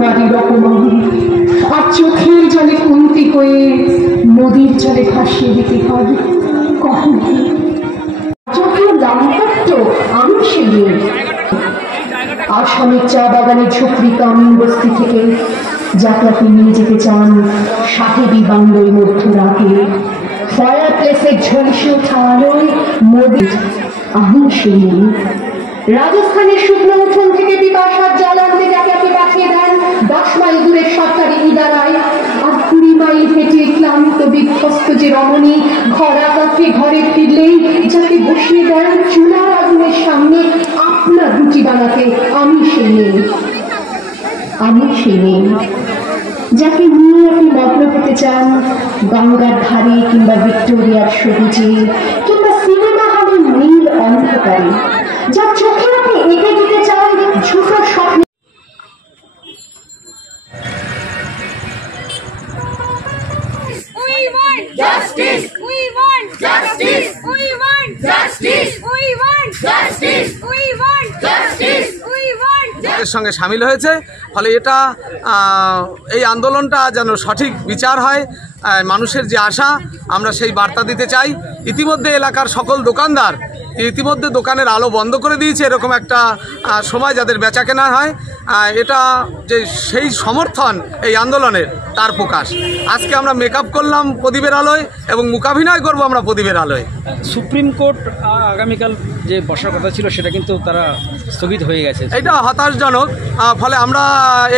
মাটির অপমান আর চোখের জলে কুন্তি হয়ে নদীর জলে ভাসিয়ে দিতে পারি কখন চোখের লাভপ্রাপ্ত আমি সেই আসামের চা বাগানের ঝুপড়ি কামিন বস্তি থেকে যাকে আপনি নিয়ে যেতে চান সাহেবী বাংলোয় মধ্যরাতে ফায়ার প্লেসের ঝলসে ওঠা আলোয় মোদী আমি সেই রাজস্থানের শুকনো উঠোন থেকে বিপাশার জল আনতে যাকে আপনি পাঠিয়ে দেন 10 মাইল দূরের সরকারি ইদারায় আর 20 মাইল হেঁটে ক্লান্ত বিধ্বস্ত যে রমণী ঘরা কাছে ঘরে ফিরলেই যাকে বসিয়ে দেন চুলার আগুনের সামনে আপনার রুটি বানাতে আমি সেই মেয়ে যাকে নিয়ে আপনি মগ্ন হতে চান গঙ্গার ধারে কিংবা ভিক্টোরিয়ার সবুজে কিংবা সিনেমা হলের নীল অন্ধকারে যার চোখে আপনি এঁকে দিতে চান ঝুঁকো স্বপ্ন। Justice! We want justice! We want justice! We want justice! We want justice! We want justice! সঙ্গে শামিল হয়েছে ফলে এটা এই আন্দোলনটা যেন সঠিক বিচার হয় মানুষের যে আশা আমরা সেই বার্তা দিতে চাই। ইতিমধ্যে এলাকার সকল দোকানদার ইতিমধ্যে দোকানের আলো বন্ধ করে দিয়েছে এরকম একটা সময় যাদের বেচা কেনা হয় এটা যে সেই সমর্থন এই আন্দোলনের তার প্রকাশ। আজকে আমরা মেকআপ করলাম প্রদীপের আলোয় এবং মুখাভিনয় করব আমরা প্রদীপের আলোয়। সুপ্রিম কোর্ট আগামীকাল যে বসার কথা ছিল সেটা কিন্তু তারা স্থগিত হয়ে গেছে, এটা হতাশজনক। ফলে আমরা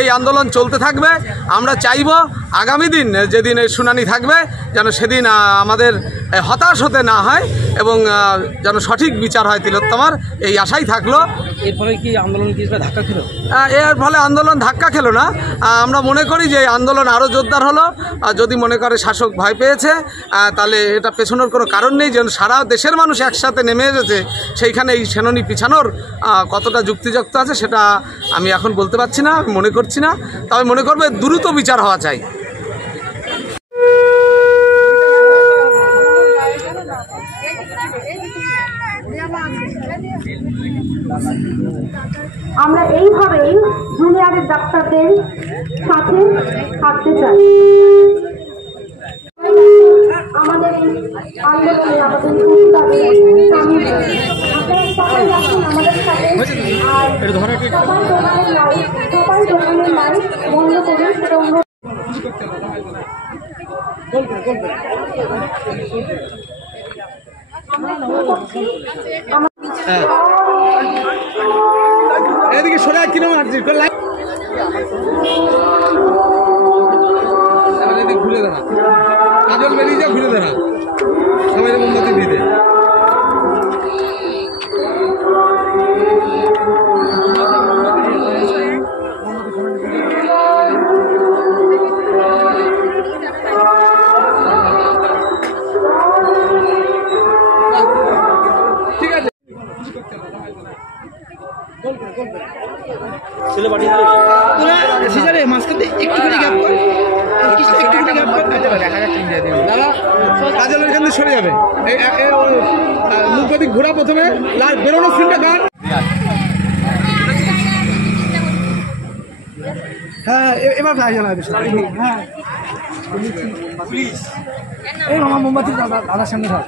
এই আন্দোলন চলতে থাকবে। আমরা চাইব আগামী দিন যেদিন শুনানি থাকবে যেন সেদিন আমাদের হতাশ হতে না হয় এবং যেন সঠিক বিচার হয় তিলোত্তমার, এই আশাই থাকলো। এর ফলে কি আন্দোলন কিছুটা ধাক্কা খেলো? এর ফলে আন্দোলন ধাক্কা খেলো না। আমরা মনে করি যে আন্দোলন আরও জোরদার হলো। যদি মনে করে শাসক ভয় পেয়েছে তাহলে এটা পেছানোর কোনো কারণ নেই। যেন সারা দেশের মানুষ একসাথে নেমে এসেছে সেইখানে এই সেনানি পিছানোর কতটা যুক্তিযুক্ত আছে সেটা আমি এখন বলতে পারছি না, আমি মনে করছি না। তবে মনে করবে দ্রুত বিচার হওয়া চাই। আমরা এইভাবেই জুনিয়রের ডাক্তারদের সাথে থাকতে চাই। আমাদের আন্দোলনে আমাদের সবাই দোকানের লাইট বন্ধ করে সেটা এদিকে সরে কিনে মারছি ঘুরে দাঁড়া কাজল বেরিয়ে যা ঘুরে দাঁড়া সবাই মোমবাতি দিতে। কাজলের এখান থেকে সরে যাবে মুখ ঘোরা প্রথমে বেরোনো সিনটা গান। হ্যাঁ এবার হ্যাঁ এই মামা মোমবাতি দাদার সামনে ধর।